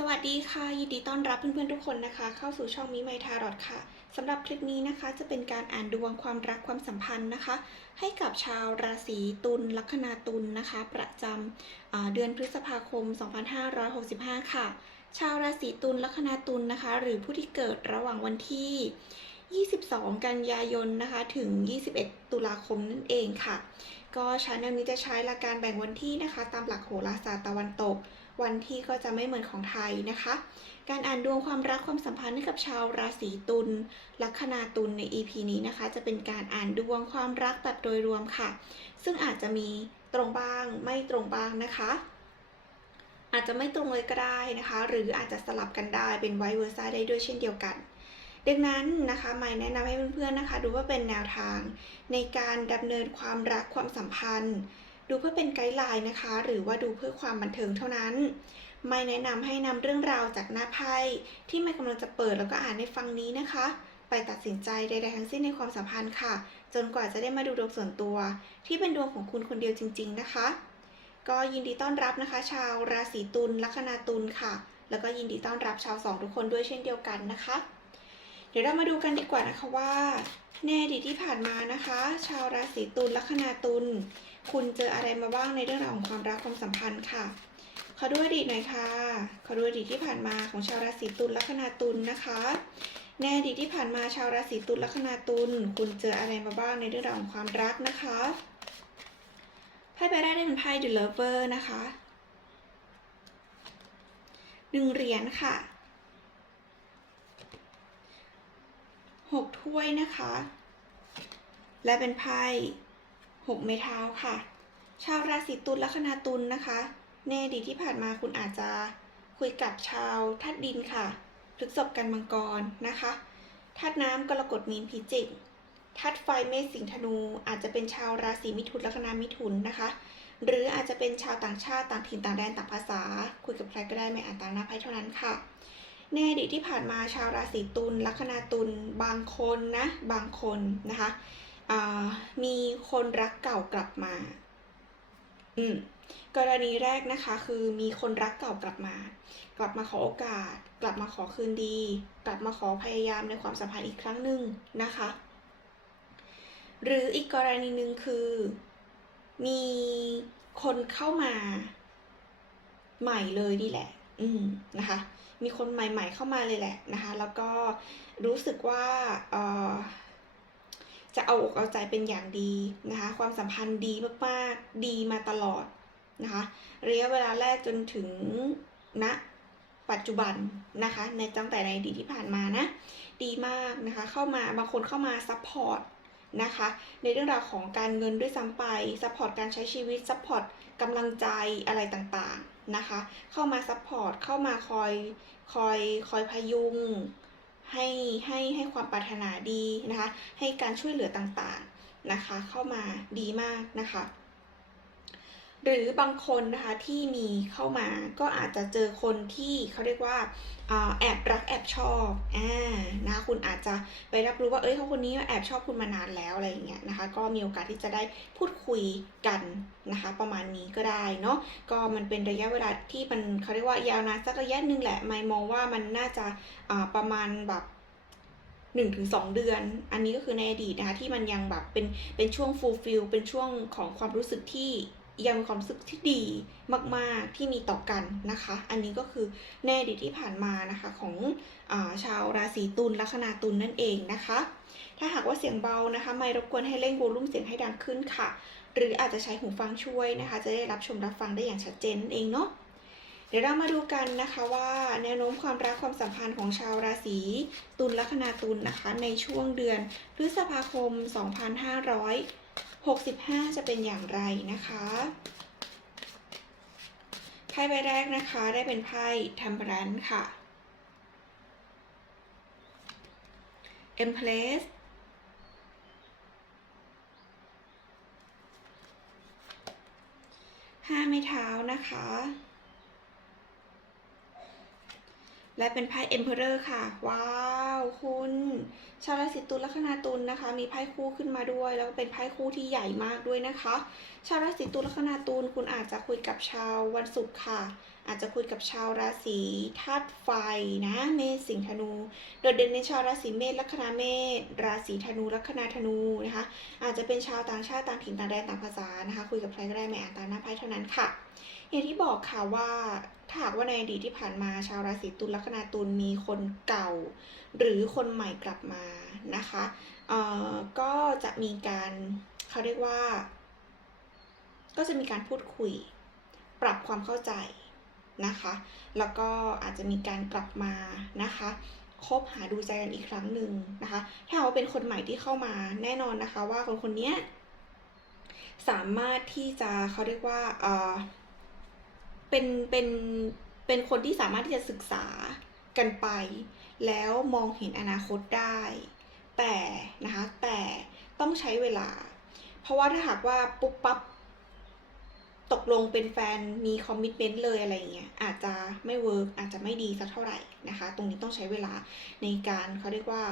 สวัสดีค่ะ ยินดีต้อนรับเพื่อนๆทุกคนนะคะ เข้าสู่ช่องมิไมทารอดค่ะสำหรับคลิปนี้นะคะจะเป็นการอ่านดวงความรักความสัมพันธ์นะคะ ให้กับชาวราศีตุลลัคนาตุลนะคะ ประจำเดือนพฤษภาคม 2565 ค่ะ ชาวราศีตุลลัคนาตุลนะคะ หรือผู้ที่เกิดระหว่างวันที่ 22 กันยายนนะคะถึง 21 ตุลาคมนั่นเองค่ะ ก็ชาแนลนี้จะใช้หลักการแบ่งวันที่นะคะ ตามหลักโหราศาสตร์ตะวันตก วันที่ก็จะไม่เหมือนของไทยนะคะ การอ่านดวงความรักความสัมพันธ์ให้กับชาวราศีตุล ลัคนาตุลใน EP นี้นะคะ จะเป็นการอ่านดวงความรักแบบโดยรวมค่ะ ซึ่งอาจจะมีตรงบ้างไม่ตรงบ้างนะคะ อาจจะไม่ตรงเลยก็ได้นะคะ หรืออาจจะสลับกันได้เป็นไวเวอร์ซ่าได้ด้วยเช่นเดียวกันดังนั้นนะคะไม่แนะนำให้เพื่อนๆนะคะ ดูว่าเป็นแนวทางในการดำเนินความรักความสัมพันธ์ ดูเพื่อเป็นไกด์ไลน์นะคะ หรือว่าดูเพื่อความบันเทิงเท่านั้น ไม่แนะนำให้นำเรื่องราวจากหน้าไพ่ที่ไม่กำลังจะเปิดแล้วก็อ่านในฟังนี้นะคะ ไปตัดสินใจใดๆทั้งสิ้นในความสัมพันธ์ค่ะ จนกว่าจะได้มาดูดวงส่วนตัว ที่เป็นดวงของคุณคนเดียวจริง ๆ นะคะ ก็ยินดีต้อนรับนะคะ ชาวราศีตุลลัคนาตุลค่ะ แล้วก็ยินดีต้อนรับชาวสองทุกคนด้วยเช่นเดียวกันนะคะเดี๋ยวเรามาดูกันดีกว่านะคะว่าในอดีตที่ผ่านมานะคะ ชาวราศีตุลลัคนาตุลคุณเจออะไรมาบ้างในเรื่องราวของความรักความสัมพันธ์ค่ะ ขอดูอดีตหน่อยค่ะขอดูอดีตที่ผ่านมาของชาวราศีตุลลัคนาตุลนะคะในอดีตที่ผ่านมาชาวราศีตุลลัคนาตุลคุณเจออะไรมาบ้างในเรื่องราวของความรักนะคะไพ่ใบแรกได้เป็นไพ่ The Lover นะคะหนึ่งเหรียญค่ะหกถ้วยนะคะ และเป็นไพ่ หกไม้เท้าค่ะ ชาวราศีตุลลัคนาตุลนะคะ ในอดีตที่ผ่านมาคุณอาจจะคุยกับชาวธาตุดินค่ะพฤกษบกันมังกรนะคะธาตุน้ำกรกฎมีนพิจิกธาตุไฟเมษสิงธนู อาจจะเป็นชาวราศีมิถุนลัคนามิถุนนะคะ หรืออาจจะเป็นชาวต่างชาติต่างถิ่นต่างแดนต่างภาษา คุยกับใครก็ได้ไม่อ่านตามหน้าไพ่เท่านั้นค่ะ ในอดีตที่ผ่านมาชาวราศีตุลลัคนาตุลบางคนนะ บางคนนะคะ มีคนรักเก่ากลับมา อืม กรณีแรกนะคะ คือมีคนรักเก่ากลับมา กลับมาขอโอกาส กลับมาขอคืนดี กลับมาขอพยายามในความสัมพันธ์อีกครั้งหนึ่งนะคะ หรืออีกกรณีหนึ่งคือ มีคนเข้ามาใหม่เลยนี่แหละ อืม นะคะ มีคนใหม่ ๆ เข้ามาเลยแหละนะคะ แล้วก็รู้สึกว่า เอ่อ จะเอาอกเอาใจเป็นอย่างดีนะคะ ความสัมพันธ์ดีมากๆ ดีมาตลอดนะคะระยะเวลาแรกจนถึงณปัจจุบันนะคะ ในตั้งแต่ในอดีตที่ผ่านมานะ ดีมากนะคะ เข้ามาบางคนเข้ามาซัพพอร์ตนะคะ ในเรื่องราวของการเงินด้วยซ้ำไปซัพพอร์ตการใช้ชีวิตซัพพอร์ตกำลังใจอะไรต่างๆนะคะ เข้ามาซัพพอร์ตเข้ามาคอยคอยคอยพยุง ให้ให้ให้ความปรารถนาดีนะคะ ให้การช่วยเหลือต่างๆนะคะ เข้ามาดีมากนะคะ หรือบางคนนะคะที่มีเข้ามาก็อาจจะเจอคนที่เขาเรียกว่าแอบรักแอบชอบอ่านะคะคุณอาจจะไปรับรู้ว่าเอ้ยเขาคนนี้แอบชอบคุณมานานแล้วอะไรอย่างเงี้ยนะคะ ก็มีโอกาสที่จะได้พูดคุยกันนะคะ ประมาณนี้ก็ได้เนาะก็มันเป็นระยะเวลาที่มันเขาเรียกว่ายาวนานสักระยะหนึ่งแหละไม่มองว่ามันน่าจะประมาณแบบหนึ่งถึงสองเดือน อันนี้ก็คือในอดีตนะคะที่มันยังแบบเป็นเป็นช่วงฟูลฟิลเป็นช่วงของความรู้สึกที่ ยังมีความรู้สึกที่ดีมาก ๆ ที่มีต่อกันนะคะ อันนี้ก็คือในอดีที่ผ่านมานะคะของอาชาวราศีตุลลัคนาตุลนั่นเองนะคะ ถ้าหากว่าเสียงเบานะคะไม่รบกวนให้เร่งโวลุ่มเสียงให้ดังขึ้นค่ะ หรืออาจจะใช้หูฟังช่วยนะคะ จะได้รับชมรับฟังได้อย่างชัดเจนนั่นเองเนาะเดี๋ยวเรามาดูกันนะคะว่าแนวโน้มความรักความสัมพันธ์ของชาวราศีตุลลัคนาตุลนะคะ ในช่วงเดือนพฤษภาคม 65 จะเป็นอย่างไรนะคะไพ่ใบแรกนะคะได้เป็นไพ่ทำรันค่ะ Empress ห้าไม้เท้านะคะ และเป็นไพ่ Emperor ค่ะ ว้าว คุณ ชาวราศีตุลลัคนาตุลนะคะ มีไพ่คู่ขึ้นมาด้วย แล้วก็เป็นไพ่คู่ที่ใหญ่มากด้วยนะคะ ชาวราศีตุลลัคนาตุลคุณอาจจะคุยกับชาววันศุกร์ค่ะ อาจจะคุยกับชาวราศีธาตุไฟนะ เมษสิงห์ธนู โดดเด่นในชาวราศีเมษลัคนาเมษราศีธนูลัคนาธนูนะคะ อาจจะเป็นชาวต่างชาติต่างถิ่นต่างแดนต่างภาษานะคะ คุยกับใครก็ได้ไม่อ่านตามหน้าไพ่เท่านั้นค่ะ อย่างที่บอกค่ะว่าถ้าหากว่าในอดีตที่ผ่านมาชาวราศีตุลลัคนาตุลมีคนเก่า หรือคนใหม่กลับมานะคะเอ่อก็จะมีการเขาเรียกว่า ก็จะมีการพูดคุย ปรับความเข้าใจนะคะ แล้วก็อาจจะมีการกลับมานะคะคบหาดูใจกันอีกครั้งหนึ่งนะคะ ถ้าหากว่าเป็นคนใหม่ที่เข้ามาแน่นอนนะคะ ว่าคนคนนี้สามารถที่จะเขาเรียกว่าเอ่อ เป็นเป็นเป็นคนที่สามารถที่จะศึกษากันไป แล้วมองเห็นอนาคตได้ แต่นะคะแต่ต้องใช้เวลา เพราะว่าถ้าหากว่าปุ๊บปั๊บตกลงเป็นแฟนมีคอมมิชเมนต์เลยอะไรเงี้ยอาจจะไม่เวิร์กอาจจะไม่ดีสักเท่าไหร่นะคะ ตรงนี้ต้องใช้เวลาในการเขาเรียกว่า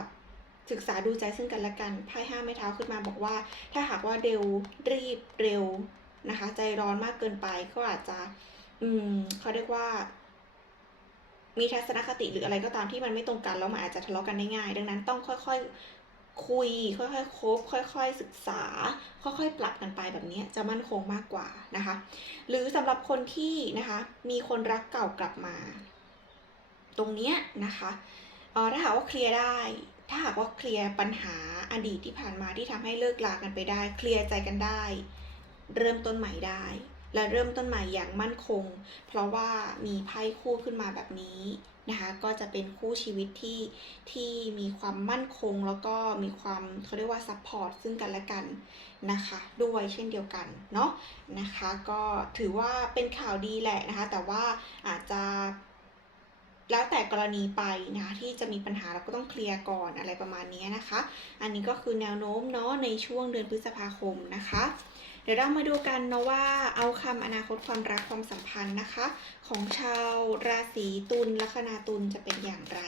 ศึกษาดูใจซึ่งกันและกันไพ่ห้าไม้เท้าขึ้นมาบอกว่า ถ้าหากว่าเร็วรีบเร็วนะคะ ใจร้อนมากเกินไปก็อาจจะ อืมเขาเรียกว่า มีทัศนคติหรืออะไรก็ตามที่มันไม่ตรงกันแล้วมันอาจจะทะเลาะกันได้ง่าย ดังนั้นต้องค่อยๆคุย ค่อยๆคบค่อยๆศึกษา ค่อยๆปรับกันไปแบบนี้จะมั่นคงมากกว่านะคะ หรือสำหรับคนที่นะคะ มีคนรักเก่ากลับมา ตรงเนี้ยนะคะออถ้าหากว่าเคลียร์ได้ ถ้าหากว่าเคลียร์ปัญหาอดีตที่ผ่านมาที่ทำให้เลิกลากันไปได้ เคลียร์ใจกันได้ เริ่มต้นใหม่ได้ และเริ่มต้นใหม่อย่างมั่นคง เพราะว่ามีไพ่คู่ขึ้นมาแบบนี้นะคะก็จะเป็นคู่ชีวิตที่ที่มีความมั่นคงแล้วก็มีความเขาเรียกว่าซัพพอร์ตซึ่งกันและกันนะคะด้วยเช่นเดียวกันเนาะนะคะก็ถือว่าเป็นข่าวดีแหละนะคะแต่ว่าอาจจะแล้วแต่กรณีไปนะคะที่จะมีปัญหาเราก็ต้องเคลียร์ก่อนอะไรประมาณนี้นะคะ อันนี้ก็คือแนวโน้มเนาะในช่วงเดือนพฤษภาคมนะคะ เดี๋ยวเรามาดูกันเนาะว่าเอาคำอนาคตความรักความสัมพันธ์นะคะ ของชาวราศีตุลลัคนาตุลจะเป็นอย่างไร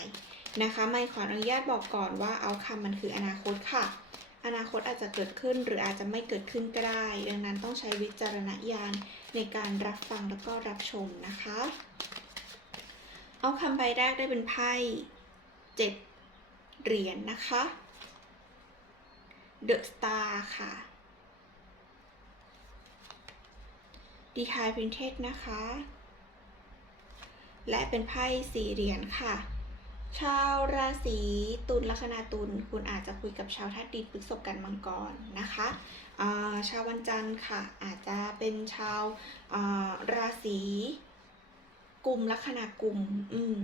นะคะไม่ขออนุญาตบอกก่อนว่าเอาคำมันคืออนาคตค่ะ อนาคตอาจจะเกิดขึ้นหรืออาจจะไม่เกิดขึ้นก็ได้ ดังนั้นต้องใช้วิจารณญาณในการรับฟังแล้วก็รับชมนะคะ เอาคำใบแรกได้เป็นไพ่เจ็ดเหรียญนนะคะ The Star ค่ะ ดีทายพรินเทสนะคะ และเป็นไพ่สี่เหรียญค่ะ ชาวราศีตุลลัคนาตุลคุณอาจจะคุยกับชาวธาตุดินพฤษภกันมังกรนะคะาชาววันจันทร์ค่ะ อาจจะเป็นชาวาราศีกลุ่มลัคนากลุ่มอืม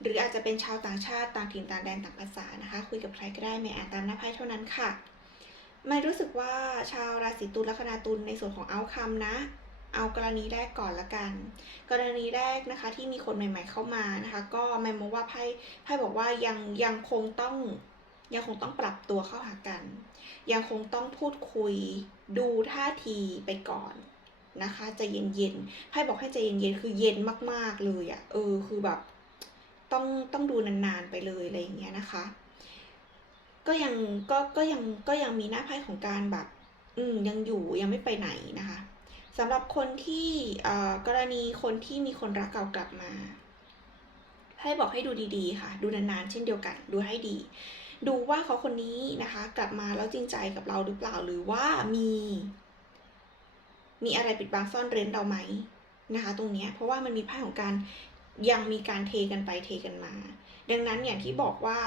หรืออาจจะเป็นชาวต่างชาติต่างถิ่นต่างแดนต่างภาษานะคะ คุยกับใครก็ได้ไม่อ่านตามหน้าไพ่เท่านั้นค่ะ ไม่รู้สึกว่าชาวราศีตุลลัคนาตุลในส่วนของเอาคำนะ เอากรณีแรกก่อนละกัน กรณีแรกนะคะที่มีคนใหม่ ๆ เข้ามานะคะ ก็แมมองว่าไพ่ไพ่บอกว่ายังยังคงต้องยังคงต้องปรับตัวเข้าหากัน ยังคงต้องพูดคุยดูท่าทีไปก่อนนะคะใจเย็นๆไพ่บอกให้ใจเย็นๆคือเย็นมากๆเลยอะ่ะเออคือแบบต้องต้องดูนานๆไปเลยอะไรอย่างเงี้ยนะคะ ก็ยังก็ก็ยังก็ยังมีหน้าไพ่ของการแบบ อืมยังอยู่ยังไม่ไปไหนนะคะ สำหรับคนที่กรณีคนที่มีคนรักเก่ากลับมาไพ่บอกให้ดูดีๆ ค่ะ ดูนานๆ เช่นเดียวกัน ดูให้ดี ดูว่าเขาคนนี้นะคะ กลับมาแล้วจริงใจกับเราหรือเปล่าหรือว่ามี มีอะไรปิดบังซ่อนเร้นเราไหมนะคะ ตรงนี้เพราะว่ามันมีไพ่ของการยังมีการเทกันไปเทกันมา ดังนั้นอย่างที่บอกว่า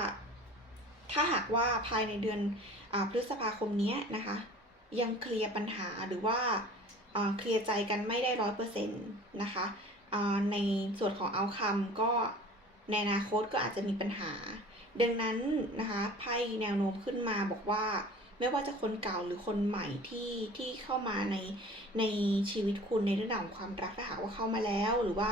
ถ้าหากว่าภายในเดือนอพฤษภาคมนี้นะคะ ยังเคลียร์ปัญหาหรือว่า เคลียร์ใจกันไม่ได้ร้อยเปอร์เซ็นต์นะคะในส่วนของเอาคำก็ในอนาคตก็อาจจะมีปัญหา ดังนั้นนะคะไพ่แนวโน้มขึ้นมาบอกว่า ไม่ว่าจะคนเก่าหรือคนใหม่ที่ที่เข้ามาในในชีวิตคุณในเรื่องของความรักถ้าหากว่าเข้ามาแล้วหรือว่า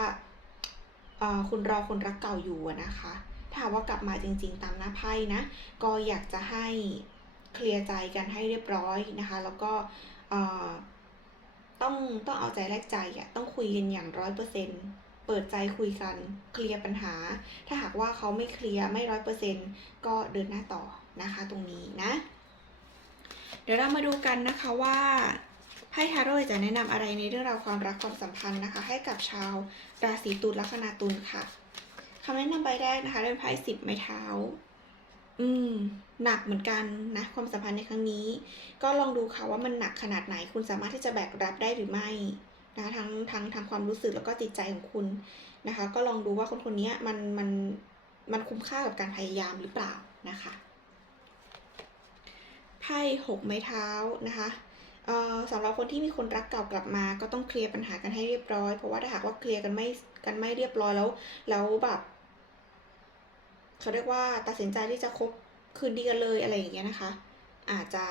คุณรอคนรักเก่าอยู่นะคะ ถ้าว่ากลับมาจริงๆตามหน้าไพ่นะ ก็อยากจะให้เคลียร์ใจกันให้เรียบร้อยนะคะ แล้วก็ ต้องต้องเอาใจแลกใจอะต้องคุยกันอย่างร้อยเปอร์เซ็นตเปิดใจคุยกันเคลียร์ปัญหา ถ้าหากว่าเขาไม่เคลียร์ไม่ร้อยเปอร์เซ็นก็เดินหน้าต่อนะคะตรงนี้นะ เดี๋ยวเรามาดูกันนะคะว่าไพ่ทาโร่จะแนะนำอะไรในเรื่องราวความรักความสัมพันธ์นะคะ ให้กับชาวราศีตุลลัคนาตุลค่ะคำแนะนำใบแรกนะคะเป็นไพ่สิบไม้เท้า อืม หนักเหมือนกันนะ ความสัมพันธ์ในครั้งนี้ ก็ลองดูค่ะว่ามันหนักขนาดไหน คุณสามารถที่จะแบกรับได้หรือไม่นะคะทั้งทั้งทั้งความรู้สึกแล้วก็จิตใจของคุณนะคะ ก็ลองดูว่าคนคนนี้มันมันมันคุ้มค่ากับการพยายามหรือเปล่านะคะไพ่หกไม้เท้านะคะเอ่อสำหรับคนที่มีคนรักเก่ากลับมา ก็ต้องเคลียร์ปัญหากันให้เรียบร้อย เพราะว่าถ้าหากว่าเคลียร์กันไม่กันไม่เรียบร้อยแล้ว แล้วแบบ เขาเรียกว่าตัดสินใจที่จะคบคืนดีกันเลยอะไรอย่างเงี้ยนะคะ อาจจะ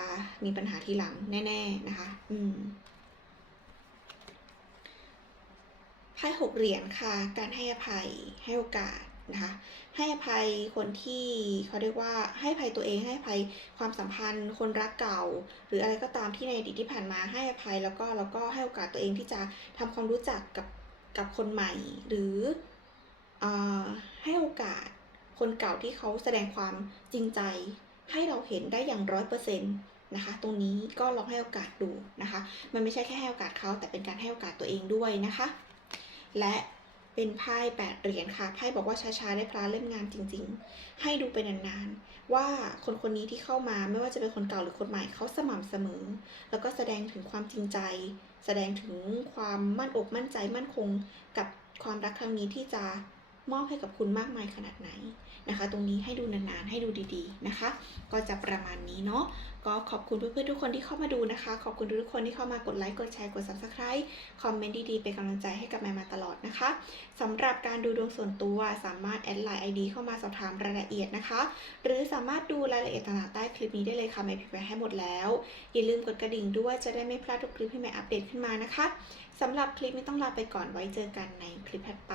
มีปัญหาทีหลังแน่ ๆ นะคะ อืมไพ่หกเหรียญค่ะ การให้อภัยให้โอกาสนะคะ ให้อภัยคนที่เขาเรียกว่าให้อภัยตัวเองให้อภัยความสัมพันธ์ คนรักเก่า หรืออะไรก็ตามที่ในอดีตที่ผ่านมาให้อภัยแล้วก็แล้วก็ให้โอกาสตัวเองที่จะทำความรู้จักกับกับคนใหม่ หรืออให้โอกาส คนเก่าที่เขาแสดงความจริงใจ ให้เราเห็นได้อย่างร้อยเปอร์เซ็นต์นะคะ ตรงนี้ก็ลองให้โอกาสดูนะคะ มันไม่ใช่แค่ให้โอกาสเขาแต่เป็นการให้โอกาสตัวเองด้วยนะคะ และเป็นไพ่แปดเหรียญค่ะ ไพ่บอกว่าช้าๆได้พลาเล่มงานจริง ๆ ให้ดูไปนานๆ ว่าคนคนนี้ที่เข้ามาไม่ว่าจะเป็นคนเก่าหรือคนใหม่เขาสม่ำเสมอ แล้วก็แสดงถึงความจริงใจ แสดงถึงความมั่นอกมั่นใจมั่นคงกับความรักครั้งนี้ที่จะ มอบให้กับคุณมากมายขนาดไหนนะคะ ตรงนี้ให้ดูนานๆ ให้ดูดีๆนะคะ ก็จะประมาณนี้เนาะก็ขอบคุณเพื่อนๆทุกคนที่เข้ามาดูนะคะ ขอบคุณทุกคนที่เข้ามากดไลค์กดแชร์กด subscribe คอมเมนต์ดีๆเป็นกำลังใจให้กับแมนมาตลอดนะคะสำหรับการดูดวงส่วนตัวสามารถแอดไลน์ ID เข้ามาสอบถามรายละเอียดนะคะ หรือสามารถดูรายละเอียดต่างๆใต้คลิปนี้ได้เลยค่ะแม่พิมพ์ไว้ให้หมดแล้ว อย่าลืมกดกระดิ่งด้วยจะได้ไม่พลาดทุกคลิปที่แม่อัปเดตขึ้นมานะคะสำหรับคลิปนี้ต้องลาไปก่อนไว้เจอกันในคลิปถัดไป